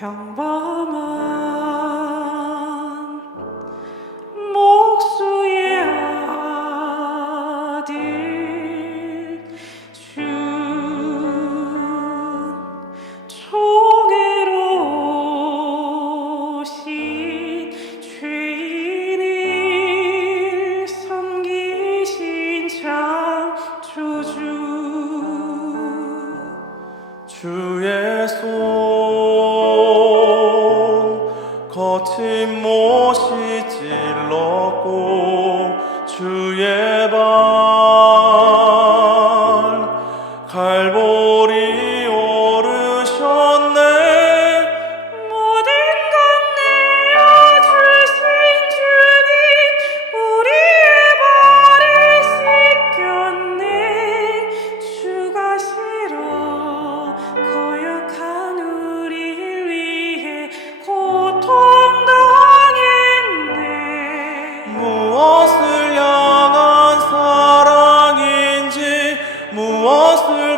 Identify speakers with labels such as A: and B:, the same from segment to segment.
A: 평범한 목수의 아들 주 총애로 오신 죄인을 섬기신 참 주주.
B: 주의 얻고 주의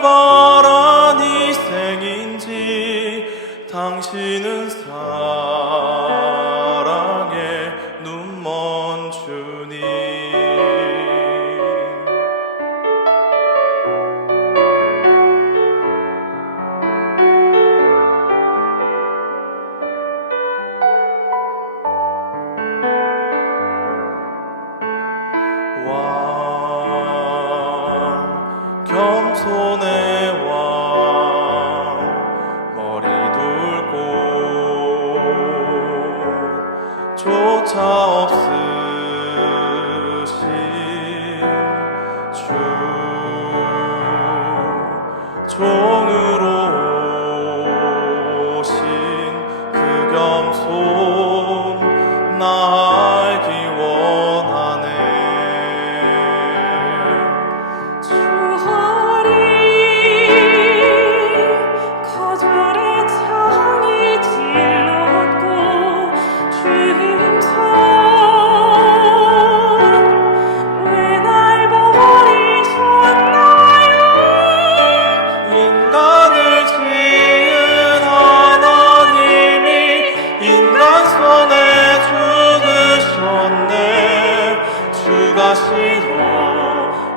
B: nuevo. 조차 없으신 주 조. 기도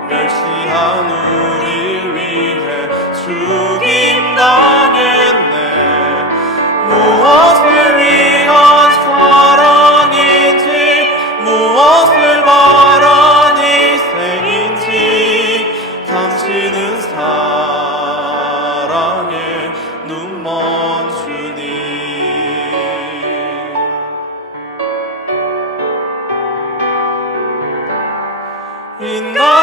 B: 멸시한 우리 위해 주 in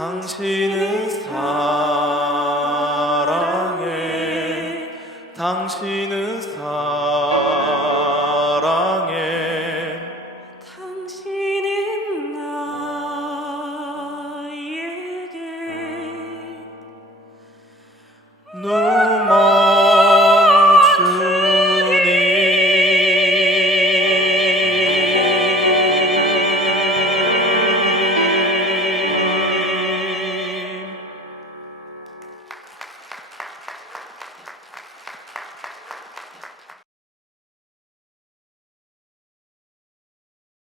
B: 당신은 사랑해. 당신